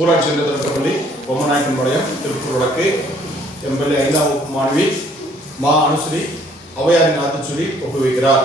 ஊராட்சி என்ற தொடக்கப்பள்ளி பொம்மநாயக்கன் திருப்பூர் வடக்கு எம்எல்ஏ ஐந்தாம் வகுப்பு மாணவி மா அனுஸ்ரீ ஔவையாரின் ஆத்திச்சொல்லி ஒப்புவிக்கிறார்.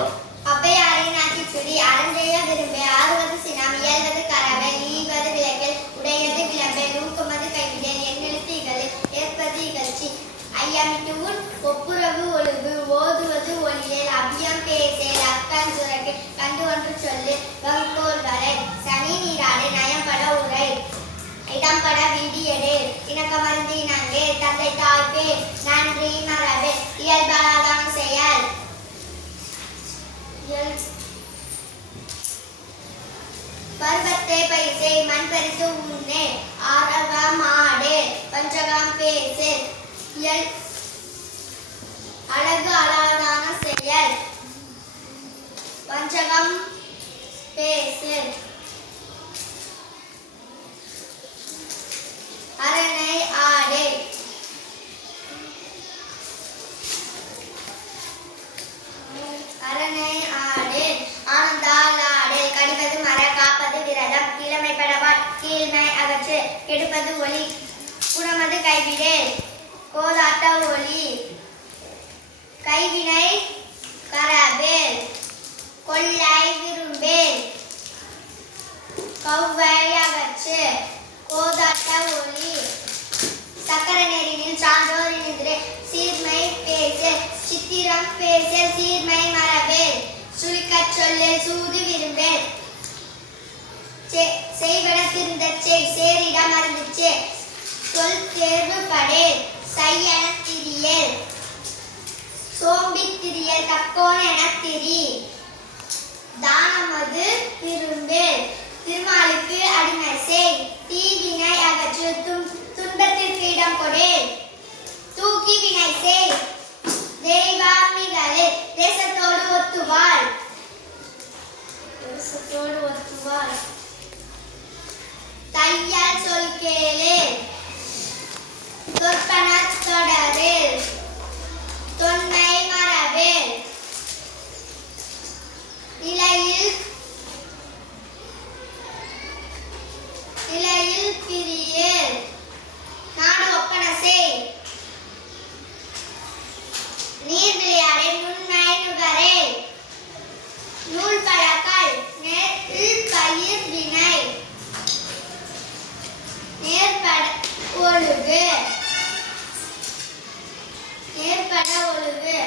பருவத்தை பைசை மண் பரிசு உண்ணே ஆரகம் ஆடு பஞ்சகம் பேசு. இயல் அழகு அழகான செயல். பஞ்சகம் பேசு. அகற்று கெடுப்பது ஒளி குணமது கைவிடே. கோலாட்ட ஒளி கைவினை கரபேல். கொள்ளை விரும்பேல். கௌவை அகற்று. கோதாட்ட ஒளி செய்வன சேரிடம் செய் சொல் தேர்வு படேல் சையன திரியல். சோம்பி திரியல் தக்கோன் என திரி. தானமது திரும்பு திருமாலுக்கு அடிமை செய் தீவினை அகற்று துன்பத்திற்கு இடம் கொடேல் நிலையில் நாடு நீர் விளையாடை நுண்மை நுகரே நூல் நெல் பயிர் வினை. நேர்பட ஒழுகு. நேர்பட ஒழுகு.